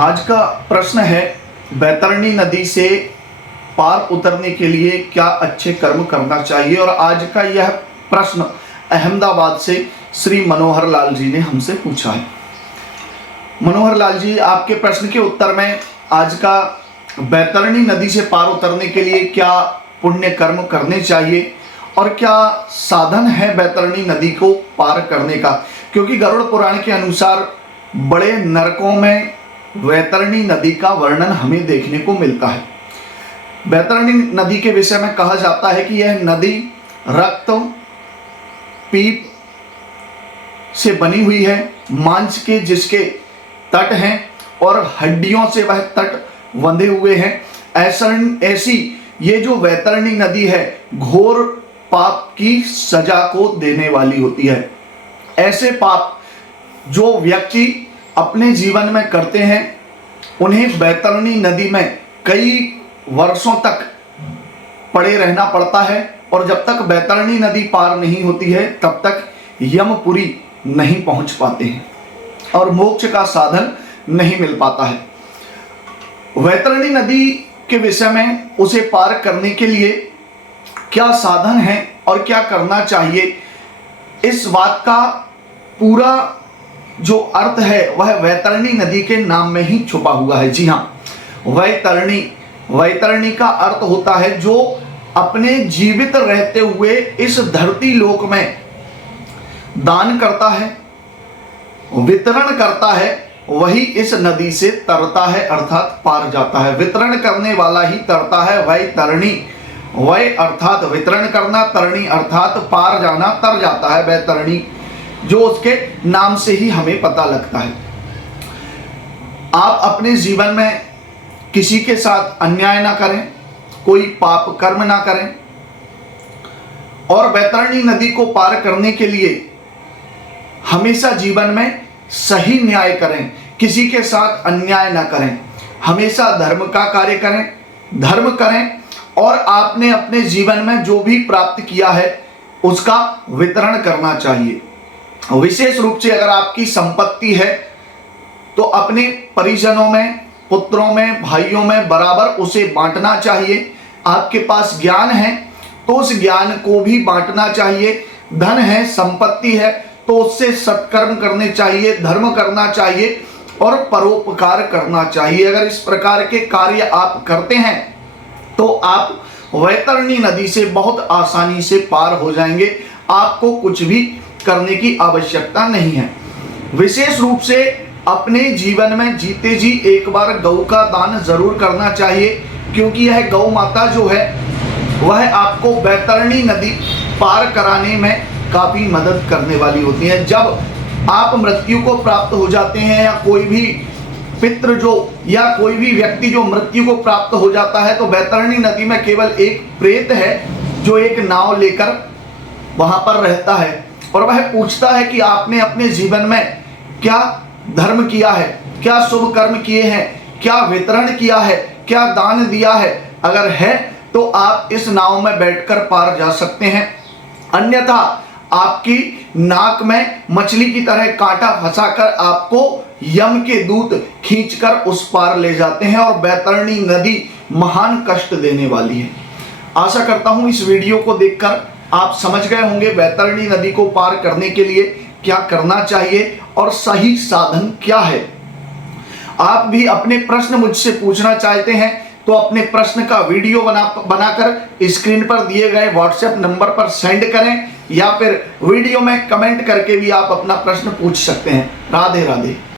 आज का प्रश्न है, बैतरणी नदी से पार उतरने के लिए क्या अच्छे कर्म करना चाहिए। और आज का यह प्रश्न अहमदाबाद से श्री मनोहर लाल जी ने हमसे पूछा है। मनोहर लाल जी, आपके प्रश्न के उत्तर में आज का बैतरणी नदी से पार उतरने के लिए क्या पुण्य कर्म करने चाहिए और क्या साधन है बैतरणी नदी को पार करने का, क्योंकि गरुड़ पुराण के अनुसार बड़े नरकों में बैतरणी नदी का वर्णन हमें देखने को मिलता है। बैतरणी नदी के विषय में कहा जाता है कि यह नदी रक्त पीप से बनी हुई है, मांस के जिसके तट हैं और हड्डियों से वह तट बंधे हुए हैं। ऐसी ये जो बैतरणी नदी है घोर पाप की सजा को देने वाली होती है। ऐसे पाप जो व्यक्ति अपने जीवन में करते हैं उन्हें बैतरणी नदी में कई वर्षों तक पड़े रहना पड़ता है और जब तक बैतरणी नदी पार नहीं होती है तब तक यमपुरी नहीं पहुंच पाते हैं और मोक्ष का साधन नहीं मिल पाता है। बैतरणी नदी के विषय में उसे पार करने के लिए क्या साधन है और क्या करना चाहिए, इस बात का पूरा जो अर्थ है वह बैतरणी नदी के नाम में ही छुपा हुआ है। जी हाँ, बैतरणी का अर्थ होता है जो अपने जीवित रहते हुए इस धरती लोक में दान करता है, वितरण करता है, वही इस नदी से तरता है अर्थात पार जाता है। वितरण करने वाला ही तरता है। बैतरणी, वै अर्थात वितरण करना, तरणी अर्थात पार जाना, तर जाता है बैतरणी, जो उसके नाम से ही हमें पता लगता है। आप अपने जीवन में किसी के साथ अन्याय ना करें, कोई पाप कर्म ना करें और बैतरणी नदी को पार करने के लिए हमेशा जीवन में सही न्याय करें, किसी के साथ अन्याय ना करें, हमेशा धर्म का कार्य करें, धर्म करें और आपने अपने जीवन में जो भी प्राप्त किया है उसका वितरण करना चाहिए। विशेष रूप से अगर आपकी संपत्ति है तो अपने परिजनों में, पुत्रों में, भाइयों में बराबर उसे बांटना चाहिए। आपके पास ज्ञान है तो उस ज्ञान को भी बांटना चाहिए। धन है, संपत्ति है तो उससे सत्कर्म करने चाहिए, धर्म करना चाहिए और परोपकार करना चाहिए। अगर इस प्रकार के कार्य आप करते हैं तो आप बैतरणी नदी से बहुत आसानी से पार हो जाएंगे। आपको कुछ भी करने की आवश्यकता नहीं है। विशेष रूप से अपने जीवन में जीते जी एक बार गौ का दान जरूर करना चाहिए, क्योंकि यह गौ माता जो है वह आपको बैतरणी नदी पार कराने में काफी मदद करने वाली होती है। जब आप मृत्यु को प्राप्त हो जाते हैं या कोई भी पितृ जो या कोई भी व्यक्ति जो मृत्यु को प्राप्त हो जाता है तो बैतरणी नदी में केवल एक प्रेत है जो एक नाव लेकर वहां पर रहता है और वह पूछता है कि आपने अपने जीवन में क्या धर्म किया है, क्या शुभ कर्म किए हैं, क्या वितरण किया है, क्या दान दिया है। अगर है तो आप इस नाव में बैठकर पार जा सकते हैं, अन्यथा आपकी नाक में मछली की तरह कांटा फंसाकर आपको यम के दूत खींचकर उस पार ले जाते हैं और बैतरणी नदी महान कष्ट देने वाली है। आशा करता हूं इस वीडियो को देखकर आप समझ गए होंगे बैतरणी नदी को पार करने के लिए क्या करना चाहिए और सही साधन क्या है। आप भी अपने प्रश्न मुझसे पूछना चाहते हैं तो अपने प्रश्न का वीडियो बनाकर स्क्रीन पर दिए गए व्हाट्सएप नंबर पर सेंड करें या फिर वीडियो में कमेंट करके भी आप अपना प्रश्न पूछ सकते हैं। राधे राधे।